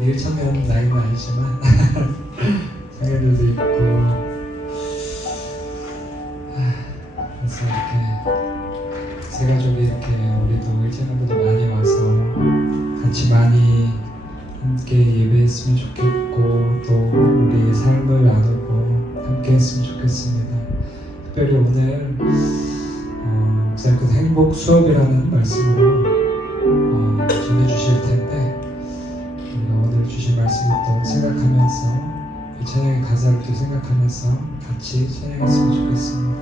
일 청년 나이는 아니지만 청년들도 있고 그래서 이렇게 세 가족이 이렇게 우리도 일청년들도 많이 와서 같이 많이 함께 예배했으면 좋겠고 또 우리의 삶을 나누고 함께 했으면 좋겠습니다. 특별히 오늘 목사님께서 행복 수업이라는 말씀으로 전해주실 텐데 우리가 오늘 주신 말씀을 또 생각하면서 이 찬양의 가사를 또 생각하면서 같이 찬양했으면 좋겠습니다.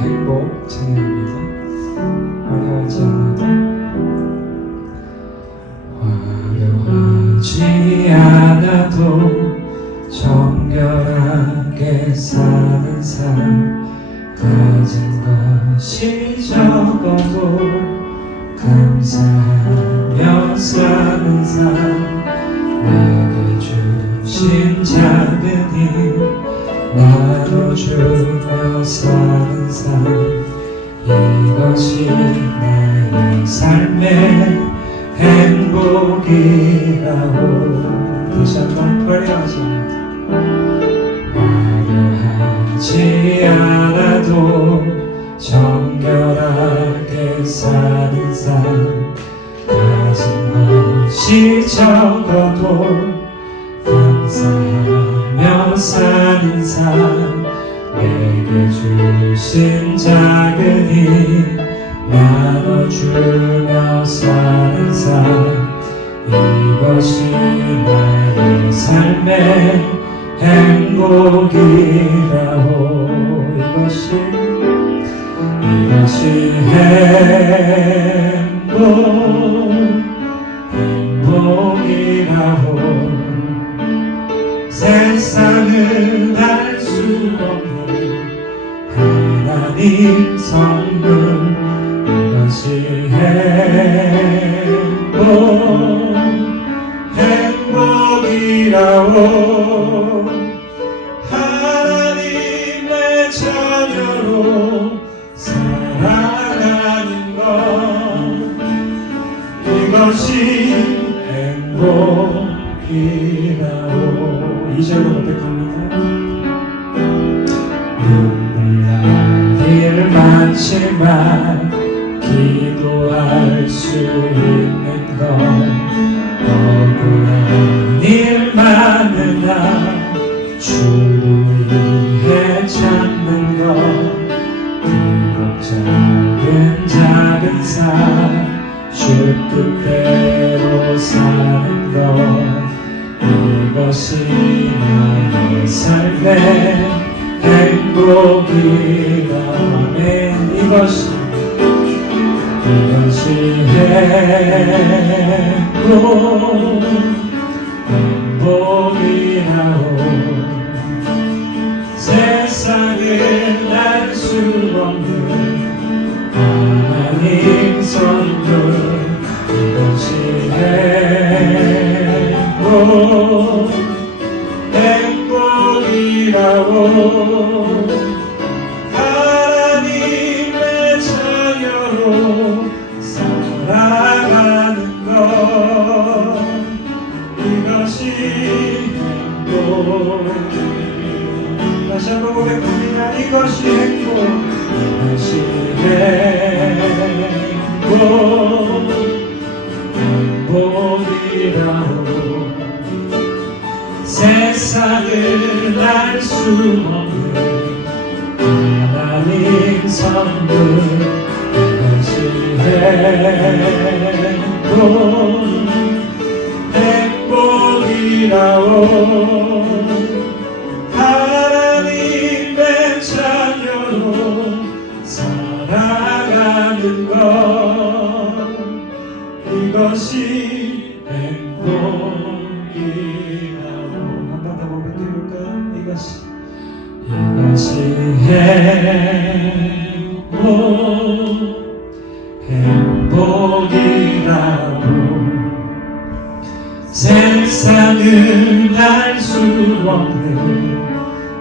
행복 찬양입니다. 화려하지 않아도 화려하지 않아도 정결하게 사는 삶 가진 것이 적어도 감사하며 사는 삶 내게 주신 작은 힘 나눠주며 사는 삶 이것이 나의 삶의 행복이라고 다시 한번 화려하지 않아도 정결하게 사는 삶 가진 것이 적어도 감사하며 사는 삶 내게 주신 작은 힘 나눠주며 사는 삶 이것이 나의 삶의 행복이라고 이것이 행복이라고 세상은 알 수 없는 하나님 선물 이것이 행복이라고 하나님의 자녀로 살아가는 것 이것이 행복이라고 2절로 고백합니다. 눈물 나길 많지만 기도할 수 있는 것 억울한 일 많으나 주를 위해 참는 것 비록 작은 삶 주 뜻대로 사는 것 이것이 나의 삶의 행복이라네 이것이 행복이라고 세상을 알 수 없는 하나님 선물 이것이 행복이라고 하나님의 자녀로 살아가는 것 이것이 행복 다시 한번 고백합니다. 이것이 행복이라고 세상을 알 수 없는 하나님 선물 이것이 행복이라고 하나님의 자녀로 살아가는 것 이것이 행복이라고 한 번 더 보면 되니까 이것이 행복이라고 세상은 알 수 없는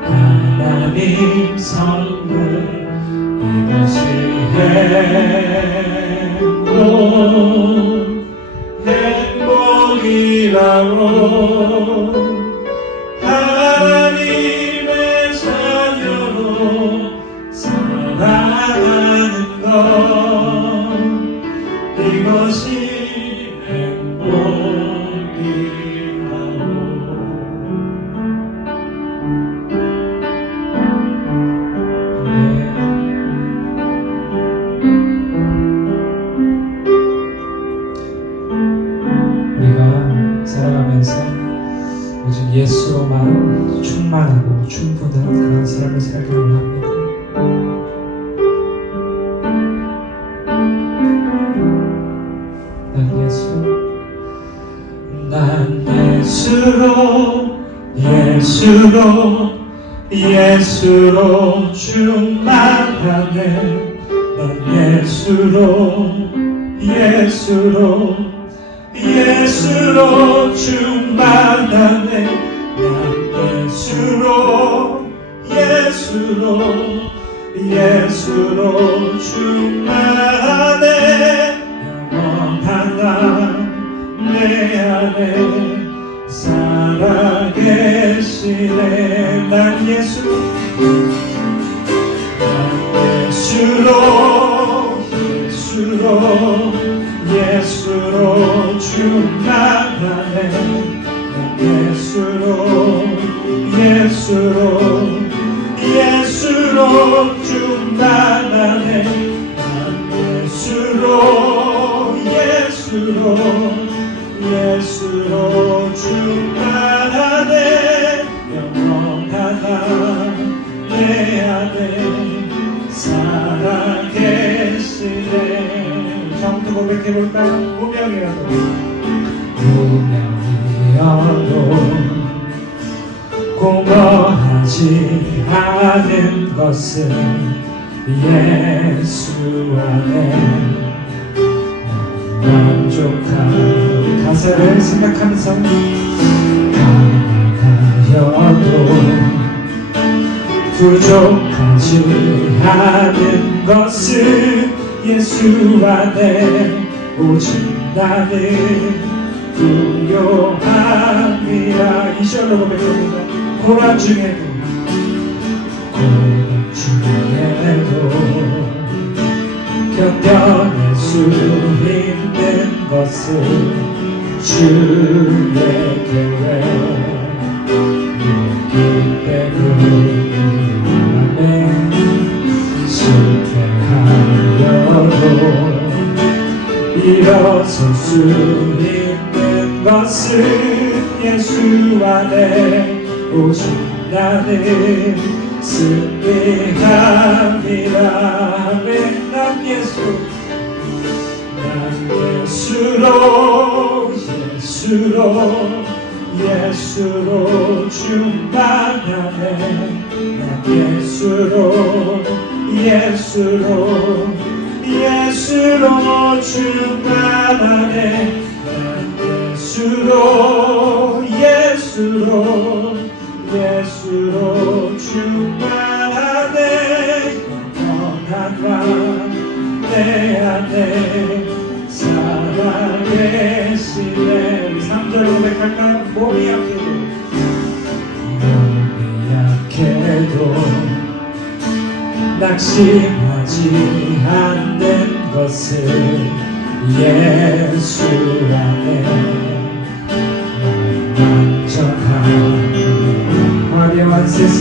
하나님 하나님 선물 이것이 행복이라고 하나님의 자녀로 살아가는 것 이것이 행복이라고. 우리가 살아가면서 오직 예수로만 충만하고 충분한 그런 삶을 살기를 원합니다. 난 예수로 충만하네. 난 예수로 충만하네. 난 예수로 충만하네. 영원한 내 안에 살아계시네. 난 예수로 충만하네. 난 예수로 충만하네. 난 예수로 충만하네. 영원한 내 안에 살아계시네. 처음부터 고백해볼까? 무명이어도 공허하지 않은 것은 예수 안에 만족한 가사를 생각하면서 강하여도 부족하지 않은 것은 예수 안에 오직 나는 부요함이라. 이 시절로 고백합니다. 고난 중에도 견뎌낼 수 있는 것은 주의 계획 이기 때문에 실패하여도 일어설 수 있는 것은 예수 안에 오직 나는 승리함이라. 난 예수로 충만하네. 난 예수로 충만하네. 난 예수로 충만하네. 영원한 내 안에 살아계시네. 우리 3절 고백할까요? 몸이 약해도 낙심하지 않는 것은 예수 안에 만족한 화려한 세상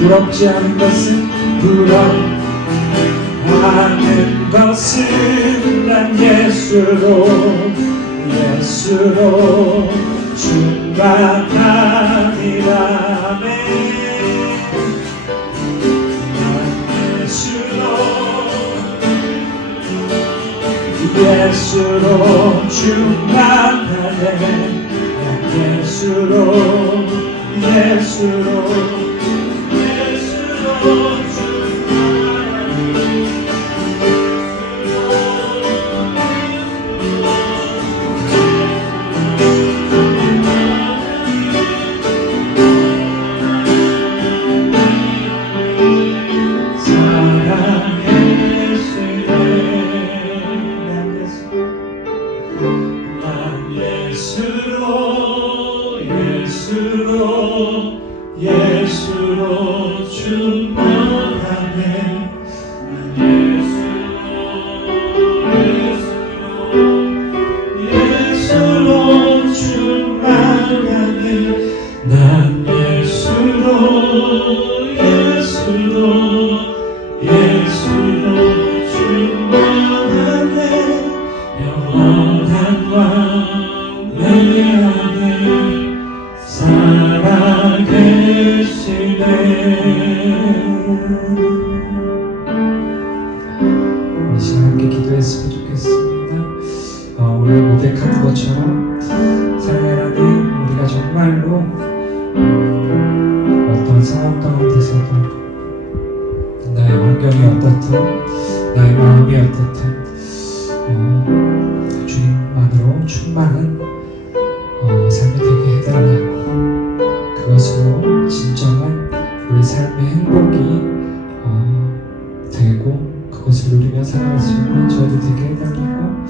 부럽지 않은 것은 난 예수로 충만함이라. 예수로 충만하네. 예수로 예수로 충만하네 영원한 왕 내 안에 살아계시네. 이 시간 함께 기도했으면 좋겠습니다. 오늘 고백하는 것처럼 사랑의 하나님, 우리가 정말로 어떤 상황 가운데서도 나의 환경이 어떻든 나의 마음이 어떻든 주님만으로 충만한 삶이 되게 해달라고, 그것으로 진정한 우리 삶의 행복이 되고 그것을 누리며 살아갈 수 있는 저희들 되게 해달라고,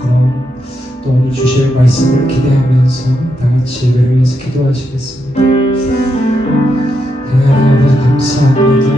그럼 또 오늘 주실 말씀을 기대하면서 다같이 예배를 위해서 기도하시겠습니다. 하나님 아버지 감사합니다.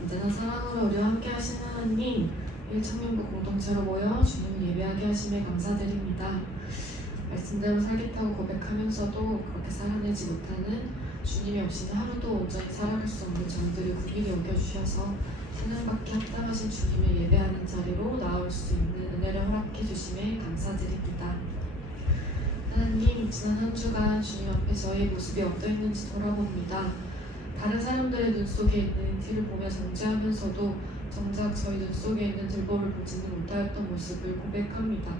언제나 사랑으로 우리와 함께 하시는 하나님, 일청년부 공동체로 모여 주님을 예배하게 하심에 감사드립니다. 말씀대로 살겠다고 고백하면서도 그렇게 살아내지 못하는 주님이 없이는 하루도 온전히 살아갈 수 없는 저희들을 국민이 여겨주셔서 신앙받기 합당하신 주님을 예배하는 자리로 나올 수 있는 은혜를 허락해 주심에 감사드립니다. 하나님, 지난 한 주간 주님 앞에 저의 모습이 어떠했는지 돌아봅니다. 다른 사람들의 눈 속에 있는 티를 보며 정죄하면서도 정작 저희 눈 속에 있는 들보를 보지는 못하였던 모습을 고백합니다.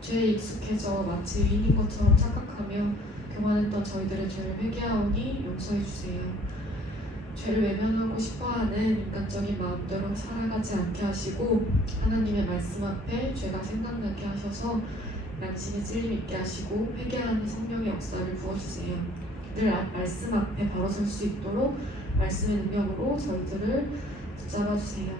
죄에 익숙해져 마치 의인인 것처럼 착각하며 교만했던 저희들의 죄를 회개하오니 용서해 주세요. 죄를 외면하고 싶어하는 인간적인 마음대로 살아가지 않게 하시고 하나님의 말씀 앞에 죄가 생각나게 하셔서 양심의 찔림 있게 하시고 회개하는 성령의 역사를 부어주세요. 늘 말씀 앞에 바로 설 수 있도록 말씀의 능력으로 저희들을 붙잡아주세요.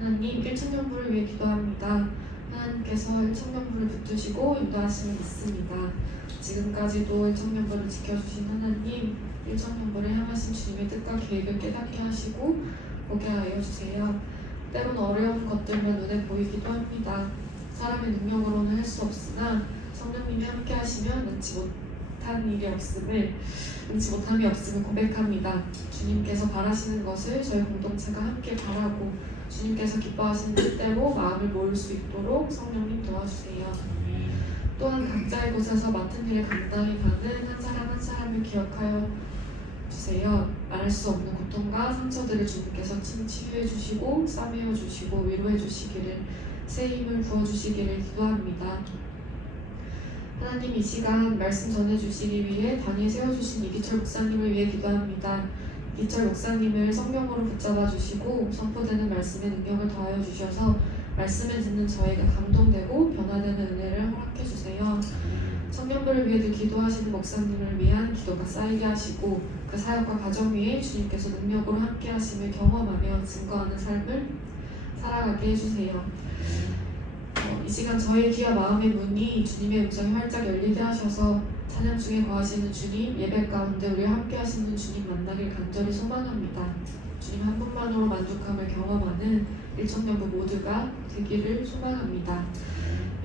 하나님, 일천년부를 위해 기도합니다. 하나님께서 일천년부를 붙드시고 인도하심을 믿습니다. 지금까지도 일천년부를 지켜주신 하나님, 일천년부를 향하신 주님의 뜻과 계획을 깨닫게 하시고 보게 하여 주세요. 때론 어려운 것들만 눈에 보이기도 합니다. 사람의 능력으로는 할 수 없으나 성령님이 함께 하시면 능치 못함이 없음을 고백합니다. 주님께서 바라시는 것을 저희 공동체가 함께 바라고 주님께서 기뻐하시는 뜻대로 마음을 모을 수 있도록 성령님 도와주세요. 또한 각자의 곳에서 맡은 일에 감당히 가는 한 사람 한 사람을 기억하여 주세요. 말할 수 없는 고통과 상처들을 주님께서 치유해 주시고 싸매어 주시고 위로해 주시기를, 새 힘을 부어주시기를 기도합니다. 하나님, 이 시간 말씀 전해주시기 위해 단위에 세워주신 이기철 목사님을 위해 기도합니다. 이기철 목사님을 성령으로 붙잡아 주시고 선포되는 말씀의 능력을 더하여 주셔서 말씀을 듣는 저희가 감동되고 변화되는 은혜를 허락해 주세요. 청년부를 위해 늘 기도하시는 목사님을 위한 기도가 쌓이게 하시고 그 사역과 가정 위에 주님께서 능력으로 함께 하심을 경험하며 증거하는 삶을 살아가게 해주세요. 이 시간 저의 귀와 마음의 문이 주님의 음성이 활짝 열리게 하셔서 찬양 중에 거하시는 주님, 예배 가운데 우리와 함께 하시는 주님 만나길 간절히 소망합니다. 주님 한 분만으로 만족함을 경험하는 일천년부 모두가 되기를 소망합니다.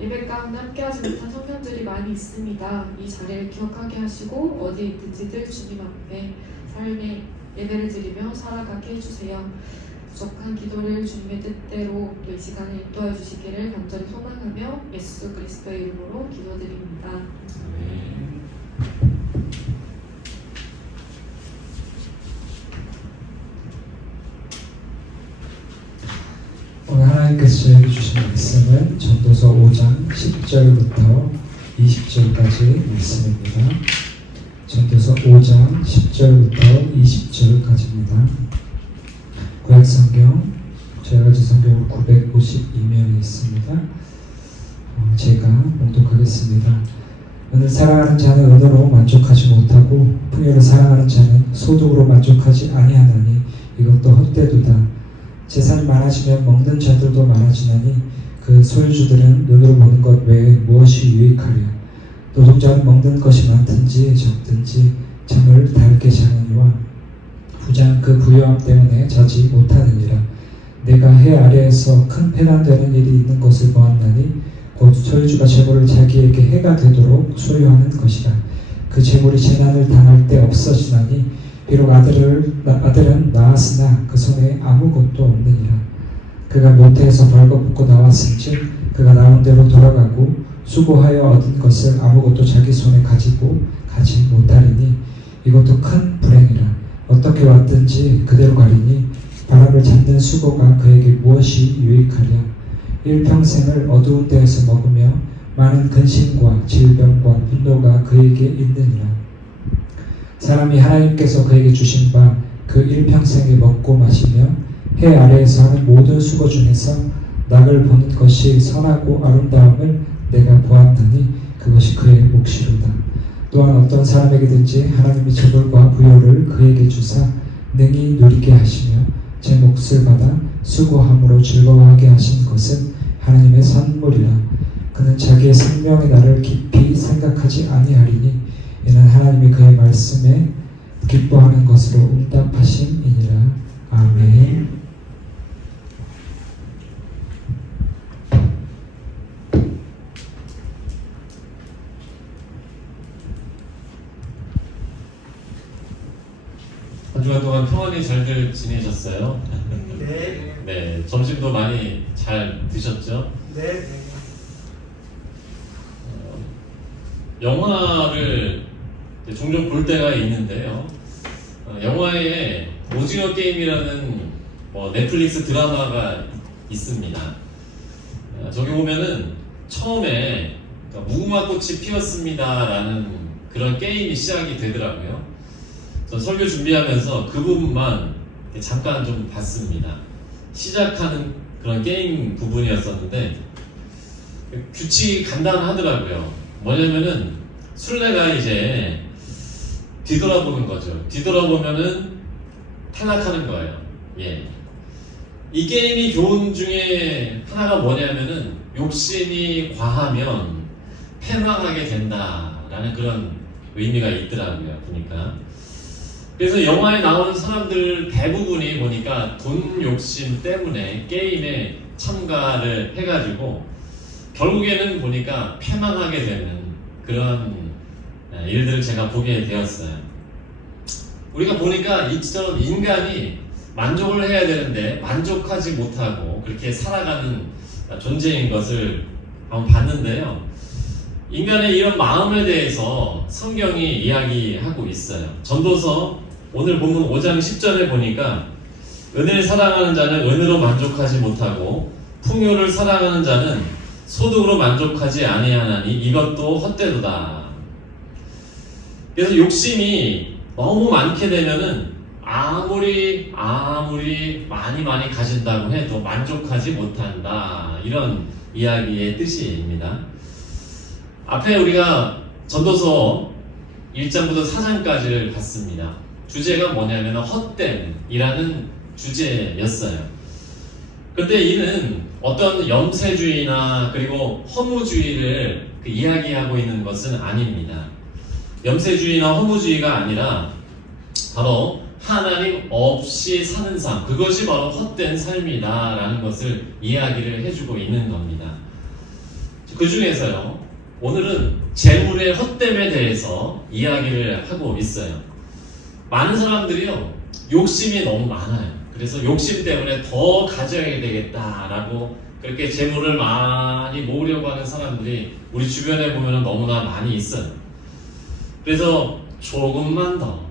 예배 가운데 함께하지 못한 성년들이 많이 있습니다. 이 자리를 기억하게 하시고 어디에 있든지들 주님 앞에 삶의 예배를 드리며 살아가게 해주세요. 부족한 기도를 주님의 뜻대로 또 이 시간에 인도해 주시기를 간절히 소망하며 예수 그리스도의 이름으로 기도드립니다. 하나님께서 저에게 주신 말씀은 전도서 5장 10절부터 20절까지 말씀입니다. 전도서 5장 10절부터 20절까지입니다. 구약성경, 제가 가진 성경으로 952면이 있습니다. 제가 봉독하겠습니다. 은을 사랑하는 자는 은으로 만족하지 못하고 풍요를 사랑하는 자는 소득으로 만족하지 아니하나니 이것도 헛되도다. 재산이 많아지면 먹는 자들도 많아지나니 그 소유주들은 눈으로 보는 것 외에 무엇이 유익하랴. 노동자는 먹는 것이 많든지 적든지 잠을 달게 자느니와 부자는 그 부유함 때문에 자지 못하느니라. 내가 해 아래에서 큰 패난되는 일이 있는 것을 보았나니 곧 소유주가 재물을 자기에게 해가 되도록 소유하는 것이라. 그 재물이 재난을 당할 때 없어지나니 비록 아들은 낳았으나 그 손에 아무것도 없느니라. 그가 모태에서 벌거벗고 나왔은즉 그가 나온 대로 돌아가고 수고하여 얻은 것을 아무것도 자기 손에 가지고 가지 못하리니 이것도 큰 불행이라. 어떻게 왔든지 그대로 가리니 바람을 잡는 수고가 그에게 무엇이 유익하랴. 일평생을 어두운 데에서 먹으며 많은 근심과 질병과 분노가 그에게 있느니라. 사람이 하나님께서 그에게 주신 바 그 일평생에 먹고 마시며 해 아래에서 하는 모든 수고 중에서 낙을 보는 것이 선하고 아름다움을 내가 보았나니 그것이 그의 몫이로다. 또한 어떤 사람에게든지 하나님이 재물과 부요를 그에게 주사 능히 누리게 하시며 제 몫을 받아 수고함으로 즐거워하게 하신 것은 하나님의 선물이라. 그는 자기의 생명의 날을 깊이 생각하지 아니하리니 이는 하나님이 그의 말씀에 기뻐하는 것으로 응답하심이니라. 아멘. 한 주간 동안 평안히 잘들 지내셨어요? 네. 네, 점심도 많이 잘 드셨죠? 네. 영화를 종종 볼 때가 있는데요. 영화에 오징어 게임이라는 넷플릭스 드라마가 있습니다. 저기 보면은 처음에 무궁화꽃이 피었습니다라는 그런 게임이 시작이 되더라고요. 전 설교 준비하면서 그 부분만 잠깐 좀 봤습니다. 시작하는 그런 게임 부분이었었는데 규칙이 간단하더라고요. 뭐냐면은 술래가 이제 뒤돌아보는 거죠. 뒤돌아보면은 탈락하는 거예요. 예. 이 게임이 교훈 중에 하나가 뭐냐면은 욕심이 과하면 패망하게 된다라는 그런 의미가 있더라고요. 보니까. 그래서 영화에 나오는 사람들 대부분이 보니까 돈 욕심 때문에 게임에 참가를 해가지고 결국에는 보니까 패망하게 되는 그런 일들을 제가 보게 되었어요. 우리가 보니까 이처럼 인간이 만족을 해야 되는데 만족하지 못하고 그렇게 살아가는 존재인 것을 한번 봤는데요. 인간의 이런 마음에 대해서 성경이 이야기하고 있어요. 전도서 오늘 본문 5장 10절에 보니까 은혜를 사랑하는 자는 은으로 만족하지 못하고 풍요를 사랑하는 자는 소득으로 만족하지 아니하나니 이것도 헛되도다. 그래서 욕심이 너무 많게 되면은 아무리 많이 가진다고 해도 만족하지 못한다. 이런 이야기의 뜻입니다. 앞에 우리가 전도서 1장부터 4장까지를 봤습니다. 주제가 뭐냐면 헛됨이라는 주제였어요. 근데 이는 어떤 염세주의나 그리고 허무주의를 이야기하고 있는 것은 아닙니다. 염세주의나 허무주의가 아니라 바로 하나님 없이 사는 삶, 그것이 바로 헛된 삶이다 라는 것을 이야기를 해주고 있는 겁니다. 그 중에서요, 오늘은 재물의 헛됨에 대해서 이야기를 하고 있어요. 많은 사람들이요, 욕심이 너무 많아요. 그래서 욕심 때문에 더 가져야 되겠다라고 그렇게 재물을 많이 모으려고 하는 사람들이 우리 주변에 보면 너무나 많이 있어요. 그래서 조금만 더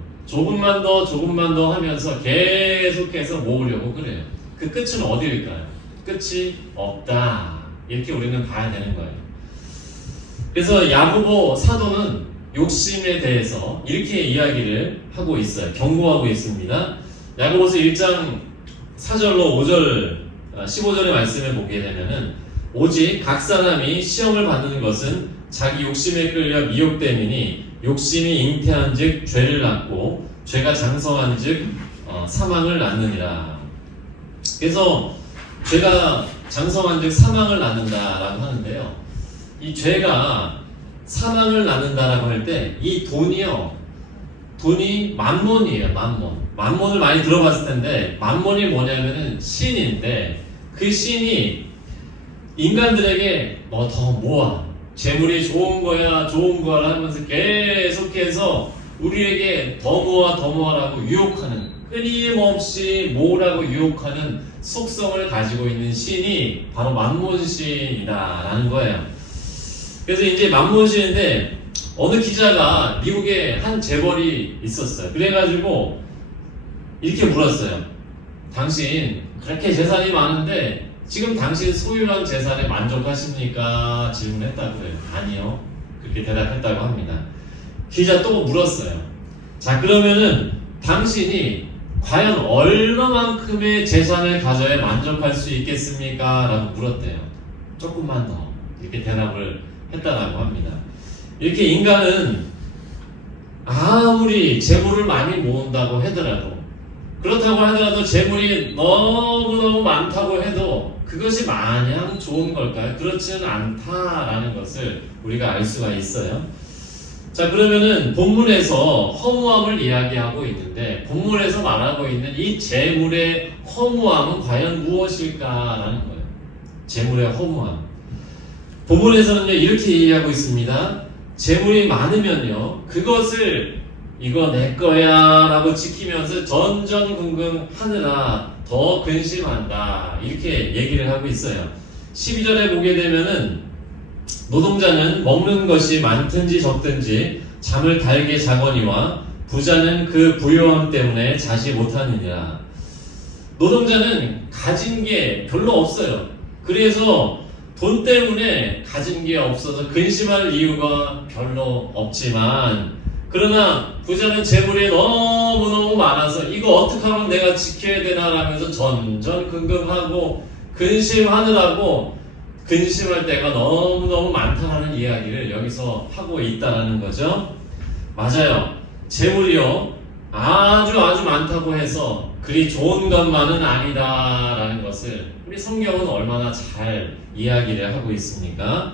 하면서 계속해서 모으려고 그래요. 그 끝은 어디일까요? 끝이 없다. 이렇게 우리는 봐야 되는 거예요. 그래서 야고보 사도는 욕심에 대해서 이렇게 이야기를 하고 있어요. 경고하고 있습니다. 야고보서 1장 4절로 15절의 말씀을 보게 되면은 오직 각 사람이 시험을 받는 것은 자기 욕심에 끌려 미혹됨이니 욕심이 잉태한 즉 죄를 낳고 죄가 장성한 즉 사망을 낳느니라. 그래서 죄가 장성한 즉 사망을 낳는다라고 하는데요. 이 죄가 사망을 낳는다라고 할 때 이 돈이 만몬이에요. 만몬을 많이 들어봤을 텐데 만몬이 뭐냐면은 신인데 그 신이 인간들에게 뭐 더 모아 재물이 좋은 거야 하면서 계속해서 우리에게 더 모아라고 유혹하는 끊임없이 모으라고 유혹하는 속성을 가지고 있는 신이 바로 만몬신이다라는 거예요. 그래서 이제 만몬신인데 어느 기자가 미국에 한 재벌이 있었어요. 그래가지고 이렇게 물었어요. 당신 그렇게 재산이 많은데 지금 당신 소유한 재산에 만족하십니까? 질문했다고요. 아니요. 그렇게 대답했다고 합니다. 기자 또 물었어요. 자, 그러면은 당신이 과연 얼마만큼의 재산을 가져야 만족할 수 있겠습니까? 라고 물었대요. 조금만 더. 이렇게 대답을 했다라고 합니다. 이렇게 인간은 아무리 재물을 많이 모은다고 하더라도 그렇다고 하더라도 재물이 너무너무 많다고 해도 그것이 마냥 좋은 걸까요? 그렇지는 않다라는 것을 우리가 알 수가 있어요. 자, 그러면은 본문에서 허무함을 이야기하고 있는데 본문에서 말하고 있는 이 재물의 허무함은 과연 무엇일까라는 거예요. 재물의 허무함. 본문에서는요 이렇게 얘기하고 있습니다. 재물이 많으면요 그것을 이거 내 거야 라고 지키면서 전전긍긍 하느라 더 근심한다 이렇게 얘기를 하고 있어요. 12절에 보게 되면은 노동자는 먹는 것이 많든지 적든지 잠을 달게 자거니와 부자는 그 부요함 때문에 자지 못하느니라. 노동자는 가진 게 별로 없어요. 그래서 돈 때문에 가진 게 없어서 근심할 이유가 별로 없지만 그러나 부자는 재물이 너무너무 많아서 이거 어떻게 하면 내가 지켜야 되나 라면서 전전긍긍하고 근심하느라고 근심할 때가 너무너무 많다라는 이야기를 여기서 하고 있다라는 거죠. 맞아요. 재물이요 아주 많다고 해서 그리 좋은 것만은 아니다라는 것을 우리 성경은 얼마나 잘 이야기를 하고 있습니까?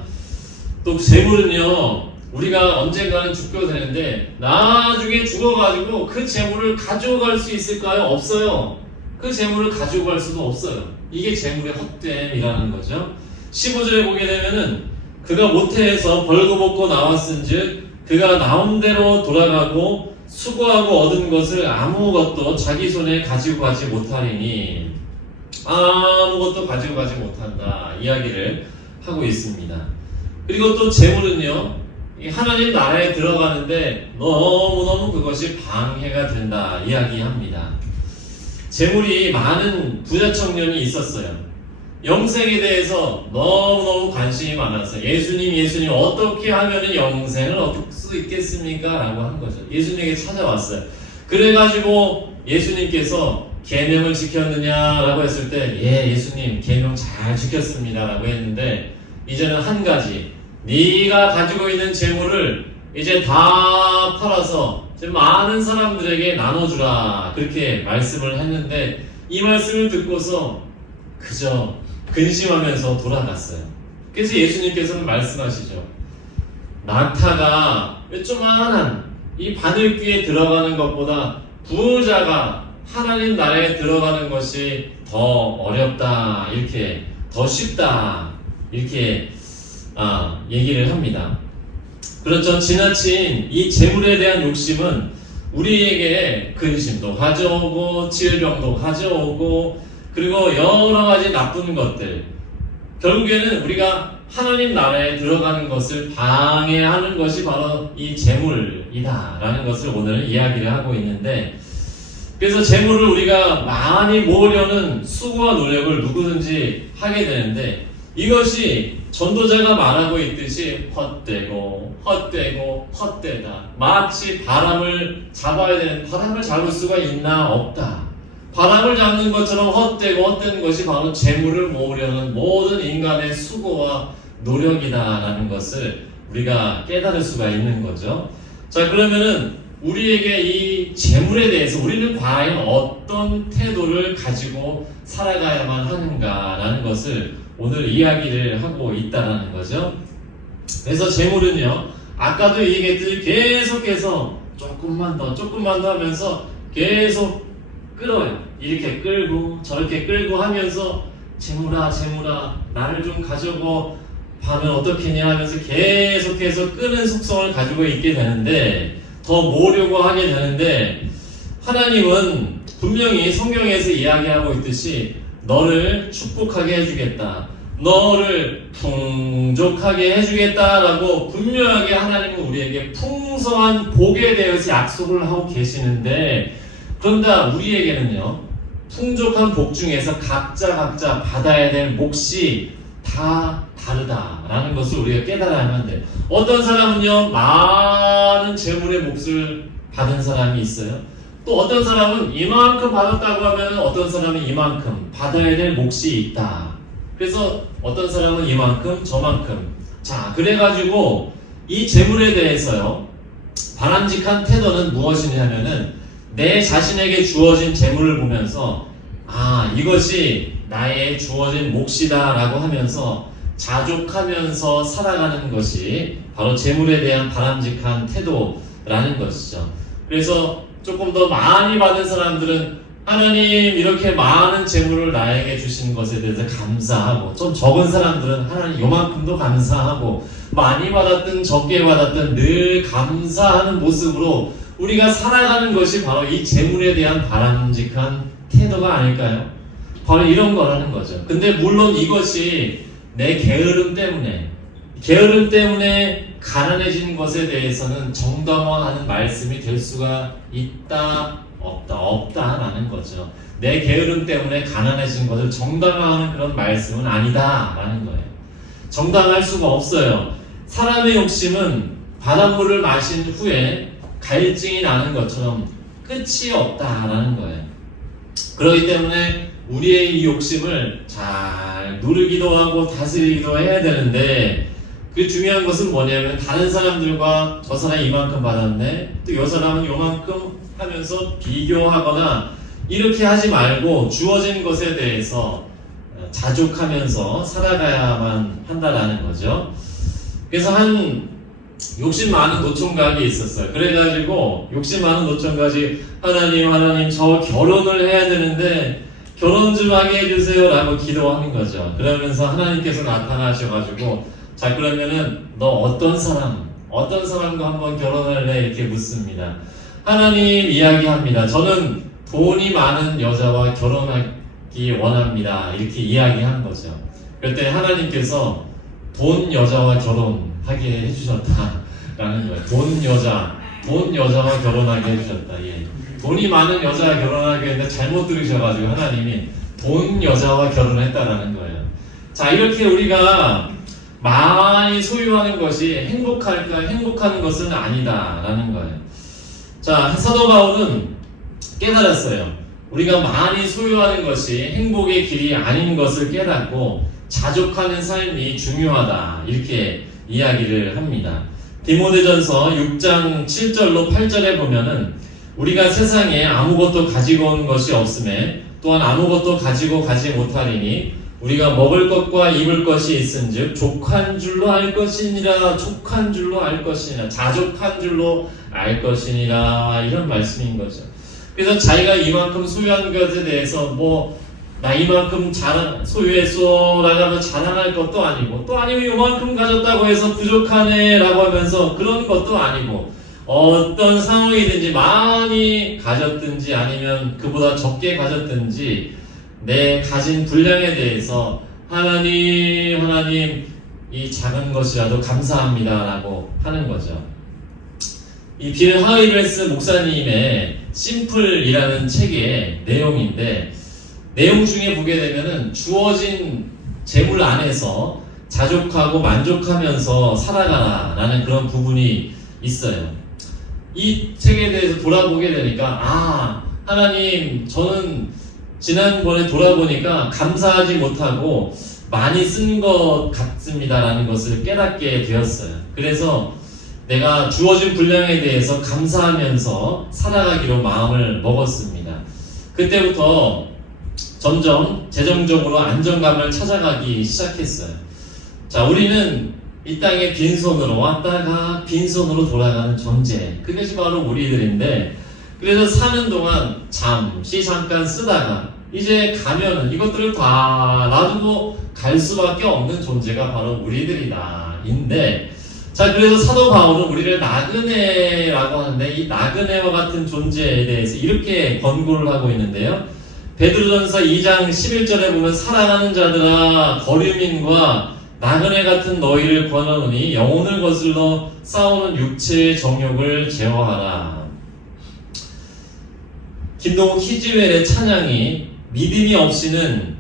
또 재물은요 우리가 언젠가는 죽게 되는데 나중에 죽어가지고 그 재물을 가져갈 수 있을까요? 없어요. 그 재물을 가지고 갈 수도 없어요. 이게 재물의 헛됨이라는 거죠. 15절에 보게 되면은 그가 모태에서 벌거벗고 나왔은즉 그가 나온 대로 돌아가고 수고하고 얻은 것을 아무것도 자기 손에 가지고 가지 못하리니 아무것도 가지고 가지 못한다 이야기를 하고 있습니다. 그리고 또 재물은요 하나님 나라에 들어가는데 너무너무 그것이 방해가 된다 이야기합니다. 재물이 많은 부자 청년이 있었어요. 영생에 대해서 너무너무 관심이 많았어요. 예수님 어떻게 하면 영생을 얻을 수 있겠습니까? 라고 한 거죠. 예수님에게 찾아왔어요. 그래가지고 예수님께서 계명을 지켰느냐라고 했을 때 예, 예수님 계명 잘 지켰습니다 라고 했는데 이제는 한 가지 네가 가지고 있는 재물을 이제 다 팔아서 많은 사람들에게 나눠주라 그렇게 말씀을 했는데 이 말씀을 듣고서 그저 근심하면서 돌아갔어요. 그래서 예수님께서는 말씀하시죠. 낙타가 조그만한 이 바늘귀에 들어가는 것보다 부자가 하나님 나라에 들어가는 것이 더 어렵다 이렇게 더 쉽다 이렇게 얘기를 합니다. 그렇죠. 지나친 이 재물에 대한 욕심은 우리에게 근심도 가져오고 질병도 가져오고 그리고 여러 가지 나쁜 것들 결국에는 우리가 하나님 나라에 들어가는 것을 방해하는 것이 바로 이 재물이다 라는 것을 오늘 이야기를 하고 있는데 그래서 재물을 우리가 많이 모으려는 수고와 노력을 누구든지 하게 되는데 이것이 전도자가 말하고 있듯이 헛되고 헛되고 헛되다. 마치 바람을 잡아야 되는, 바람을 잡을 수가 있나? 없다. 바람을 잡는 것처럼 헛되고 헛된 것이 바로 재물을 모으려는 모든 인간의 수고와 노력이다라는 것을 우리가 깨달을 수가 있는 거죠. 자, 그러면은 우리에게 이 재물에 대해서 우리는 과연 어떤 태도를 가지고 살아가야만 하는가라는 것을 오늘 이야기를 하고 있다라는 거죠. 그래서 재물은요, 아까도 얘기했듯이 계속해서 조금만 더 하면서 계속 끌어요. 이렇게 끌고 저렇게 끌고 하면서 재물아 나를 좀 가져고 하면 어떻겠냐 하면서 계속해서 끄는 속성을 가지고 있게 되는데, 더 모으려고 하게 되는데, 하나님은 분명히 성경에서 이야기하고 있듯이 너를 축복하게 해주겠다, 너를 풍족하게 해주겠다라고 분명하게 하나님은 우리에게 풍성한 복에 대해서 약속을 하고 계시는데, 그런데 우리에게는요, 풍족한 복 중에서 각자 받아야 될 몫이 다 다르다라는 것을 우리가 깨달아야만 돼. 어떤 사람은요, 많은 재물의 몫을 받은 사람이 있어요. 또 어떤 사람은 이만큼 받았다고 하면 어떤 사람은 이만큼 받아야 될 몫이 있다. 그래서 어떤 사람은 이만큼 저만큼. 자, 그래가지고 이 재물에 대해서요, 바람직한 태도는 무엇이냐면은 내 자신에게 주어진 재물을 보면서 이것이 나의 주어진 몫이다 라고 하면서 자족하면서 살아가는 것이 바로 재물에 대한 바람직한 태도라는 것이죠. 그래서 조금 더 많이 받은 사람들은 하나님 이렇게 많은 재물을 나에게 주신 것에 대해서 감사하고, 좀 적은 사람들은 하나님 요만큼도 감사하고, 많이 받았든 적게 받았든 늘 감사하는 모습으로 우리가 살아가는 것이 바로 이 재물에 대한 바람직한 태도가 아닐까요? 바로 이런 거라는 거죠. 근데 물론 이것이 내 게으름 때문에 가난해진 것에 대해서는 정당화하는 말씀이 될 수가 있다, 없다라는 거죠. 내 게으름 때문에 가난해진 것을 정당화하는 그런 말씀은 아니다라는 거예요. 정당할 수가 없어요. 사람의 욕심은 바닷물을 마신 후에 갈증이 나는 것처럼 끝이 없다라는 거예요. 그렇기 때문에 우리의 이 욕심을 잘 누르기도 하고 다스리기도 해야 되는데, 그 중요한 것은 뭐냐면 다른 사람들과 저 사람이 이만큼 받았네, 또 이 사람은 요만큼 하면서 비교하거나 이렇게 하지 말고 주어진 것에 대해서 자족하면서 살아가야만 한다라는 거죠. 그래서 한 욕심 많은 노총각이 있었어요. 그래가지고 욕심 많은 노총각이 하나님 저 결혼을 해야 되는데 결혼 좀 하게 해주세요 라고 기도하는 거죠. 그러면서 하나님께서 나타나셔가지고, 자, 그러면은 너 어떤 사람과 한번 결혼할래? 이렇게 묻습니다. 하나님 이야기합니다. 저는 돈이 많은 여자와 결혼하기 원합니다. 이렇게 이야기한 거죠. 그때 하나님께서 돈 여자와 결혼하게 해주셨다라는 거예요. 돈 여자와 결혼하게 해주셨다. 예. 돈이 많은 여자와 결혼하게 했는데 잘못 들으셔가지고 하나님이 돈 여자와 결혼했다라는 거예요. 자, 이렇게 우리가 많이 소유하는 것이 행복한 것은 아니다라는 거예요. 자, 사도 바울은 깨달았어요. 우리가 많이 소유하는 것이 행복의 길이 아닌 것을 깨닫고 자족하는 삶이 중요하다, 이렇게 이야기를 합니다. 디모데전서 6장 7절로 8절에 보면은 우리가 세상에 아무것도 가지고 온 것이 없음에 또한 아무것도 가지고 가지 못하리니 우리가 먹을 것과 입을 것이 있은즉 족한 줄로 알 것이니라, 자족한 줄로 알 것이니라, 이런 말씀인 거죠. 그래서 자기가 이만큼 소유한 것에 대해서 나 이만큼 소유했어라고 자랑할 것도 아니고, 또 아니면 이만큼 가졌다고 해서 부족하네 라고 하면서 그런 것도 아니고, 어떤 상황이든지 많이 가졌든지 아니면 그보다 적게 가졌든지 내 가진 분량에 대해서 하나님 이 작은 것이라도 감사합니다 라고 하는 거죠. 이 빌 하이레스 목사님의 심플이라는 책의 내용인데, 내용 중에 보게 되면은 주어진 재물 안에서 자족하고 만족하면서 살아가라라는 그런 부분이 있어요. 이 책에 대해서 돌아보게 되니까, 하나님, 저는 지난번에 돌아보니까 감사하지 못하고 많이 쓴 것 같습니다라는 것을 깨닫게 되었어요. 그래서 내가 주어진 분량에 대해서 감사하면서 살아가기로 마음을 먹었습니다. 그때부터 점점 재정적으로 안정감을 찾아가기 시작했어요. 자, 우리는 이 땅에 빈손으로 왔다가 빈손으로 돌아가는 존재, 그것이 바로 우리들인데, 그래서 사는 동안 잠시 잠깐 쓰다가 이제 가면은 이것들을 다 놔두고 갈 수밖에 없는 존재가 바로 우리들이다 인데, 자, 그래서 사도 바울은 우리를 나그네라고 하는데, 이 나그네와 같은 존재에 대해서 이렇게 권고를 하고 있는데요. 베드로전서 2장 11절에 보면, 사랑하는 자들아, 거류민과 나그네 같은 너희를 권하노니 영혼을 거슬러 싸우는 육체의 정욕을 제어하라. 김동욱 히즈웰의 찬양이, 믿음이 없이는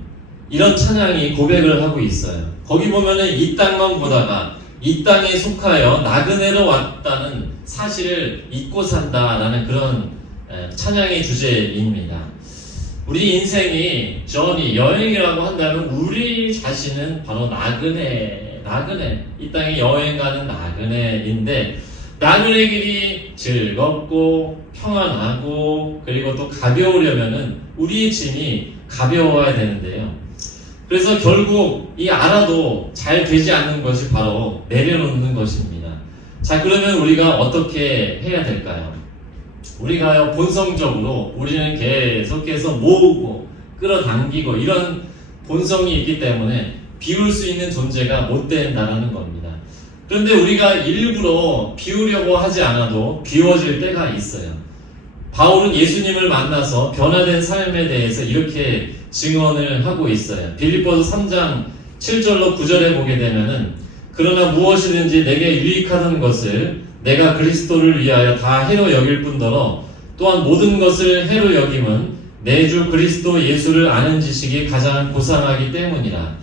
이런 찬양이 고백을 하고 있어요. 거기 보면은 이 땅만 보다가 이 땅에 속하여 나그네로 왔다는 사실을 잊고 산다라는 그런 찬양의 주제입니다. 우리 인생이 여행이라고 한다면 우리 자신은 바로 나그네, 이 땅에 여행 가는 나그네인데, 나그네 길이 즐겁고 평안하고 그리고 또 가벼우려면은 우리의 짐이 가벼워야 되는데요. 그래서 결국 이 알아도 잘 되지 않는 것이 바로 내려놓는 것입니다. 자, 그러면 우리가 어떻게 해야 될까요? 우리가 본성적으로 우리는 계속해서 모으고 끌어당기고 이런 본성이 있기 때문에 비울 수 있는 존재가 못 된다는 겁니다. 그런데 우리가 일부러 비우려고 하지 않아도 비워질 때가 있어요. 바울은 예수님을 만나서 변화된 삶에 대해서 이렇게 증언을 하고 있어요. 빌립보서 3장 7절로 9절에 보게 되면은, 그러나 무엇이든지 내게 유익하던 것을 내가 그리스도를 위하여 다 해로 여길 뿐더러 또한 모든 것을 해로 여김은 내 주 그리스도 예수를 아는 지식이 가장 고상하기 때문이라.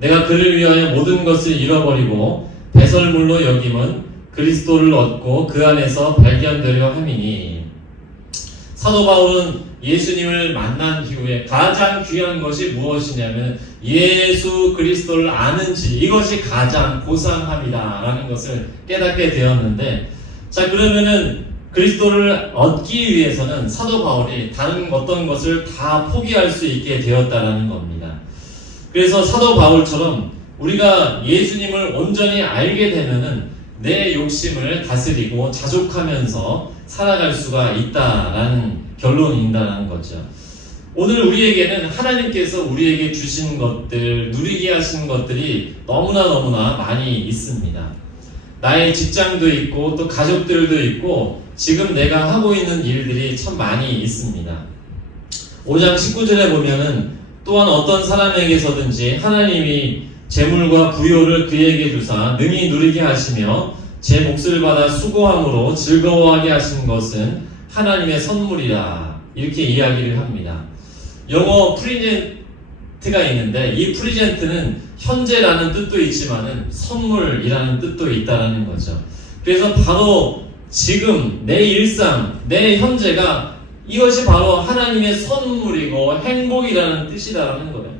내가 그를 위하여 모든 것을 잃어버리고 배설물로 여김은 그리스도를 얻고 그 안에서 발견되려 함이니. 사도 바울은 예수님을 만난 이후에 가장 귀한 것이 무엇이냐면 예수 그리스도를 아는지, 이것이 가장 고상합니다 라는 것을 깨닫게 되었는데, 자, 그러면은 그리스도를 얻기 위해서는 사도 바울이 다른 어떤 것을 다 포기할 수 있게 되었다라는 겁니다. 그래서 사도 바울처럼 우리가 예수님을 온전히 알게 되면은 내 욕심을 다스리고 자족하면서 살아갈 수가 있다라는 결론인다는 거죠. 오늘 우리에게는 하나님께서 우리에게 주신 것들, 누리게 하신 것들이 너무나 많이 있습니다. 나의 직장도 있고 또 가족들도 있고 지금 내가 하고 있는 일들이 참 많이 있습니다. 5장 19절에 보면은, 또한 어떤 사람에게서든지 하나님이 재물과 부요를 그에게 주사 능히 누리게 하시며 제 몫을 받아 수고함으로 즐거워하게 하신 것은 하나님의 선물이라, 이렇게 이야기를 합니다. 영어 프리젠트가 있는데, 이 프리젠트는 현재라는 뜻도 있지만은 선물이라는 뜻도 있다라는 거죠. 그래서 바로 지금 내 일상, 내 현재가 이것이 바로 하나님의 선물이고 행복이라는 뜻이라는 거예요.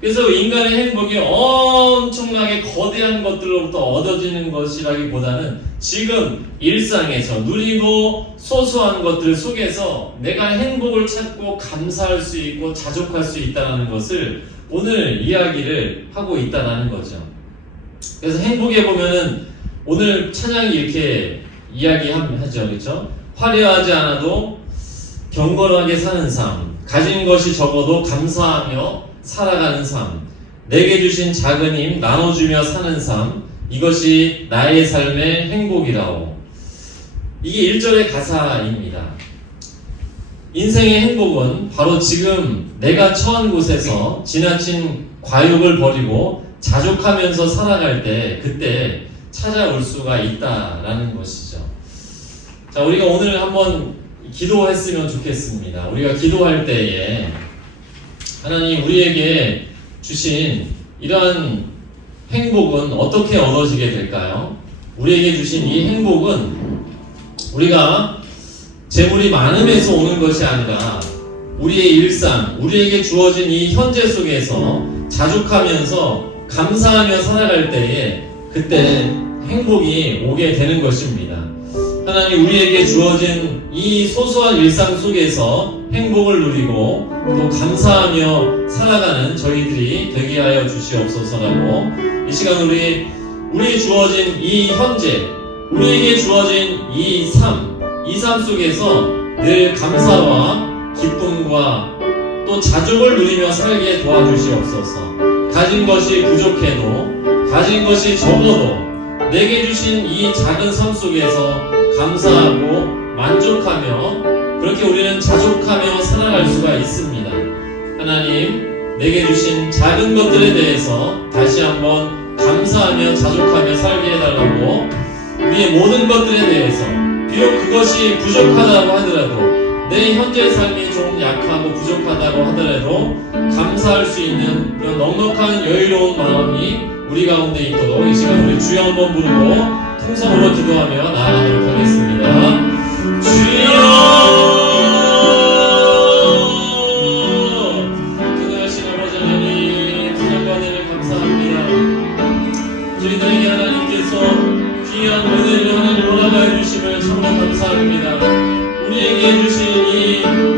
그래서 인간의 행복이 엄청나게 거대한 것들로부터 얻어지는 것이라기보다는 지금 일상에서 누리고 소소한 것들 속에서 내가 행복을 찾고 감사할 수 있고 자족할 수 있다는 것을 오늘 이야기를 하고 있다는 거죠. 그래서 행복에 보면은 오늘 찬양이 이렇게 이야기하죠, 그렇죠? 화려하지 않아도 경건하게 사는 삶, 가진 것이 적어도 감사하며 살아가는 삶, 내게 주신 작은 힘 나눠주며 사는 삶, 이것이 나의 삶의 행복이라오. 이게 1절의 가사입니다. 인생의 행복은 바로 지금 내가 처한 곳에서 지나친 과욕을 버리고 자족하면서 살아갈 때, 그때 찾아올 수가 있다라는 것이죠. 자, 우리가 오늘 한번 기도했으면 좋겠습니다. 우리가 기도할 때에 하나님 우리에게 주신 이러한 행복은 어떻게 얻어지게 될까요? 우리에게 주신 이 행복은 우리가 재물이 많음에서 오는 것이 아니라 우리의 일상, 우리에게 주어진 이 현재 속에서 자족하면서 감사하며 살아갈 때에 그때 행복이 오게 되는 것입니다. 하나님 우리에게 주어진 이 소소한 일상 속에서 행복을 누리고 또 감사하며 살아가는 저희들이 되게 하여 주시옵소서라고 이 시간 우리 주어진 이 현재, 우리에게 주어진 이 삶 속에서 늘 감사와 기쁨과 또 자족을 누리며 살게 도와주시옵소서. 가진 것이 부족해도 가진 것이 적어도 내게 주신 이 작은 삶 속에서 감사하고 만족하며 그렇게 우리는 자족하며 살아갈 수가 있습니다. 하나님 내게 주신 작은 것들에 대해서 다시 한번 감사하며 자족하며 살게 해달라고 우리의 모든 것들에 대해서 비록 그것이 부족하다고 하더라도 내 현재 삶이 좀 약하고 부족하다고 하더라도 감사할 수 있는 그런 넉넉한 여유로운 마음이 우리 가운데 있도록 이 시간 우리 주여 한번 부르고 통성으로 기도하며 나아가도록 하겠습니다. 주여 기도하신 아버지 하나님 사랑과 은혜를 감사합니다. 저희들에게 하나님께서 귀한 은혜를 하나님 허락하여 주심을 정말 감사합니다. 우리에게 해주신 이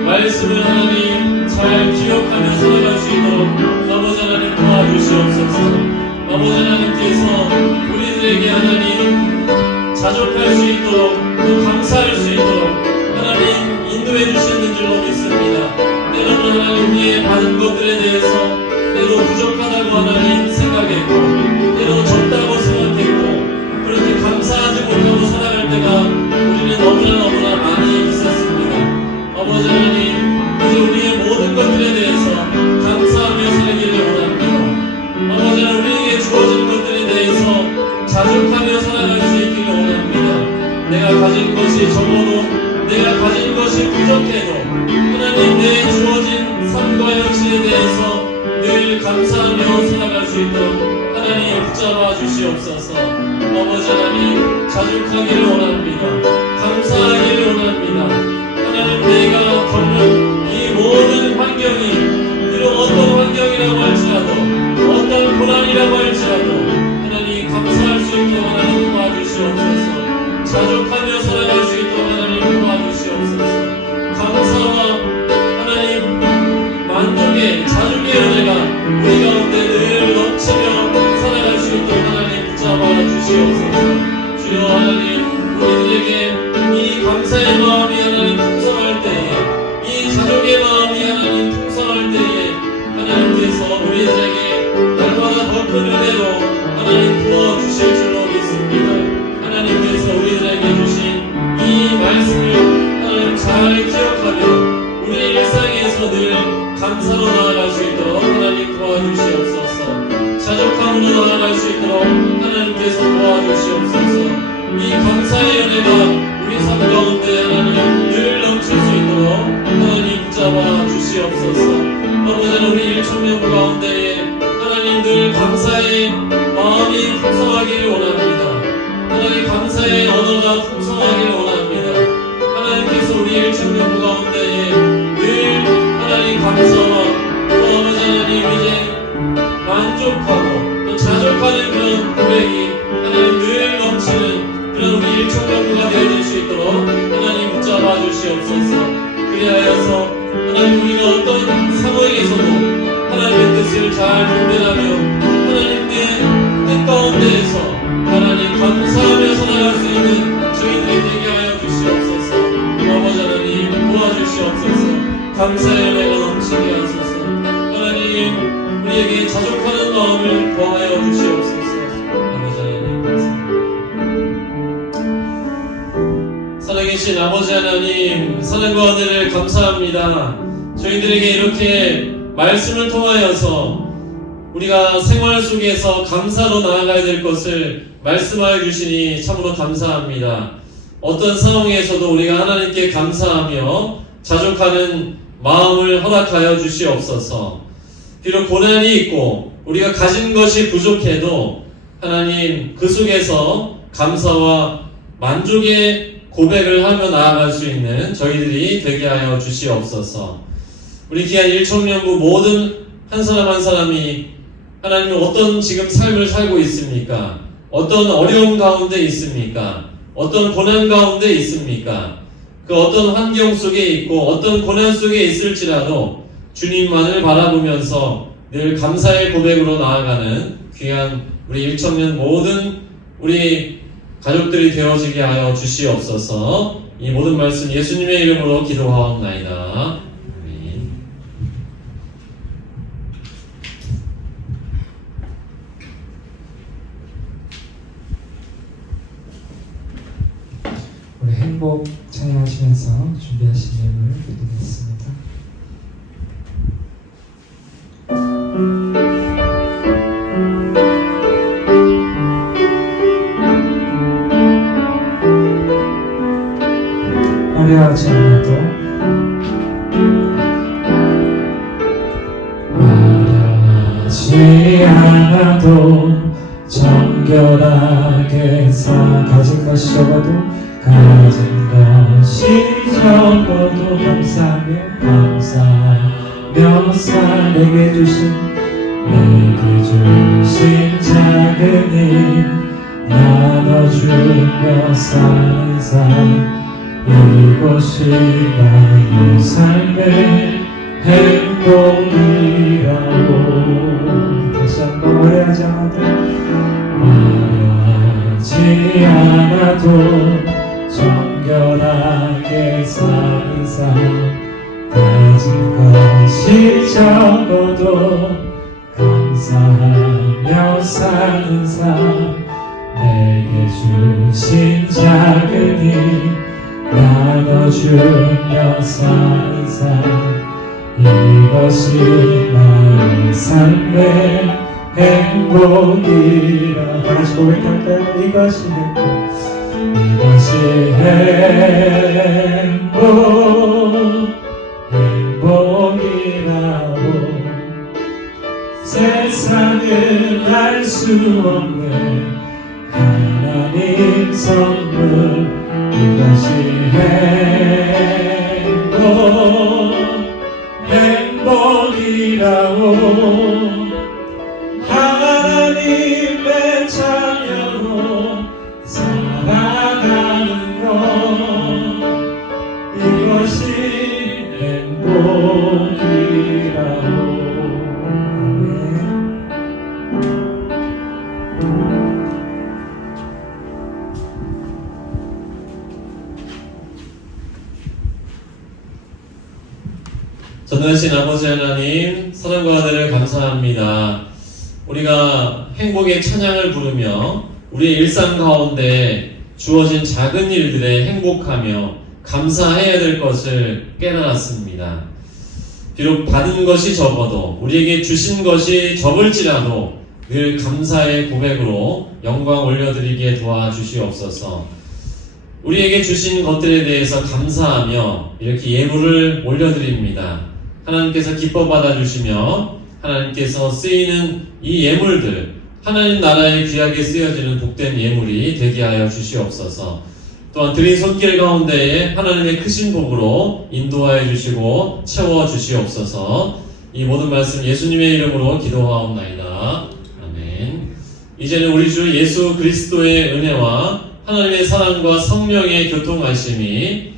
말씀을 하나님 잘 기억하며 살아갈 수 있도록 아버지 하나님 도와주시옵소서. 아버지 하나님께서 우리들에게 하나님 자족할 수 있도록 또 감사할 수 있도록 하나님 인도해 주시는 줄로 믿습니다. 때로는 하나님 우리의 받은 것들에 대해서 때로 부족하다고 하나님 생각했고 때로 적다고 생각했고 그렇게 감사하지 못하고 살아갈 때가 우리는 너무나 많이 있었습니다. 아버지 하나님 이제 우리의 모든 것들에 대해서 감사하며 살기를 원합니다. 아버지 하나님 우리에게 주어진 것들에 대해서 자족하며 살아갈 수 있기를 원합니다. 내가 가진 것이 적어도 내가 가진 것이 부족해도 하나님 내 주어진 삶과 현실에 대해서 늘 감사하며 살아갈 수 있도록 하나님 붙잡아 주시옵소서. 아버지 하나님 자족하기를 원합니다. 감사하기를 원합니다. 하나님 내가 겪는 이 모든 환경이 비록 어떤 환경이라고 할지라도 어떤 고난이라고 할지라도 하나님 감사할 수 있도록 하나님 도와주시옵소서. 자족하며 살아갈 수 있도록 하나님 도와주시옵소서. 감사와 하나님 만족의 자족의 은혜가 우리 가운데 늘 넘치며 살아갈 수 있도록 하나님 붙잡아 주시옵소서. 주여 하나님 우리들에게 이 감사의 마음이 하나님 풍성할 때에 이 자족의 마음이 하나님 풍성할 때에 하나님께서 우리들에게 날마다 더 큰 은혜로 하나님 부어주실 줄로 믿습니다. 하나님께서 우리들에게 주신 이 말씀을 하나님 잘 기억하며 우리 일상에서 늘 감사로 나아갈 수 있도록 하나님 도와주시옵소서. 자족함으로 나아갈 수 있도록 하나님께서 도와주시옵소서. 이 감사의 은혜가 우리 삶 가운데 하나님 늘 넘칠 수 있도록 하나님 붙잡아 주시옵소서. 아버지 우리 일천명부 가운데에 하나님 늘 감사의 마음이 풍성하기를 원합니다. 하나님 감사의 언어가 풍성하기를 원합니다. 하나님께서 우리 일천명부 가운데에 늘 하나님 감사와 또 아버지 하나님 이제 만족하고 또 자족하는 그런 고백이 하나님 늘 넘치는 그런 우리 일천명부가 되어질 수 있도록 하나님 붙잡아 주시옵소서. 그리하여서 하나님 우리가 어떤 상황에서도 하나님의 뜻을 잘 분별하며 하나님의 뜻 가운데에서 하나님 감사하며 살아갈 수 있는 저희들이 되게 하여 주시옵소서. 아버지 하나님 도와주시옵소서. 감사의 은혜가 넘치게 하소서. 하나님 우리에게 자족하는 마음을 더하여 주시옵소서. 아버지 하나님 감사합니다. 살아계신 아버지 하나님 사랑과 은혜를 감사합니다. 저희들에게 이렇게 말씀을 통하여서 우리가 생활 속에서 감사로 나아가야 될 것을 말씀하여 주시니 참으로 감사합니다. 어떤 상황에서도 우리가 하나님께 감사하며 자족하는 마음을 허락하여 주시옵소서. 비록 고난이 있고 우리가 가진 것이 부족해도 하나님 그 속에서 감사와 만족의 고백을 하며 나아갈 수 있는 저희들이 되게 하여 주시옵소서. 우리 귀한 일청년부 모든 한 사람 한 사람이 하나님 어떤 지금 삶을 살고 있습니까? 어떤 어려움 가운데 있습니까? 어떤 고난 가운데 있습니까? 그 어떤 환경 속에 있고 어떤 고난 속에 있을지라도 주님만을 바라보면서 늘 감사의 고백으로 나아가는 귀한 우리 일청년 모든 우리 가족들이 되어지게 하여 주시옵소서. 이 모든 말씀 예수님의 이름으로 기도하옵나이다. 아멘. 우리 행복 찬양하시면서 준비하신 예물 드리겠습니다. 화려하지 않아도 화려하지 않아도 정결하게 가진 것이 적어도 가진 것이 적어도 감사하며 내게 주신 작은 힘 나눠주며 사는 삶 이것이 나의 삶의 행복이라고. 다시 한번 화려하지 않아도 정결하게 사는 삶 가진 것이 적어도 감사하며 사는 삶 내게 주신 작은 힘 나눠주며 사는 삶 이것이 나의 삶의 행복이라. 다같이 고백할까요? 이것이 행복이라고. 세상은 알 수 없는 하나님 선물 이것이 행복이라고. 하나님의 자녀로 살아가는 것 이것이 행복이라고. 전능하신 아버지 하나님, 사랑과 은혜를 감사합니다. 우리가 행복의 찬양을 부르며 우리의 일상 가운데 주어진 작은 일들에 행복하며 감사해야 될 것을 깨달았습니다. 비록 받은 것이 적어도 우리에게 주신 것이 적을지라도 늘 감사의 고백으로 영광 올려드리기에 도와주시옵소서. 우리에게 주신 것들에 대해서 감사하며 이렇게 예물을 올려드립니다. 하나님께서 기뻐 받아주시며 하나님께서 쓰이는 이 예물들 하나님 나라에 귀하게 쓰여지는 복된 예물이 되게 하여 주시옵소서. 또한 드린 손길 가운데에 하나님의 크신 복으로 인도하여 주시고 채워 주시옵소서. 이 모든 말씀 예수님의 이름으로 기도하옵나이다. 아멘. 이제는 우리 주 예수 그리스도의 은혜와 하나님의 사랑과 성령의 교통하심이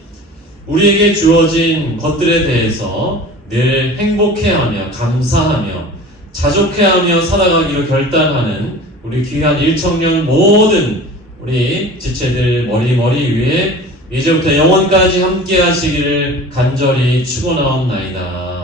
우리에게 주어진 것들에 대해서 늘 행복해하며 감사하며 자족해하며 살아가기로 결단하는 우리 귀한 일청년 모든 우리 지체들 머리 위에 이제부터 영원까지 함께 하시기를 간절히 축원하옵나이다.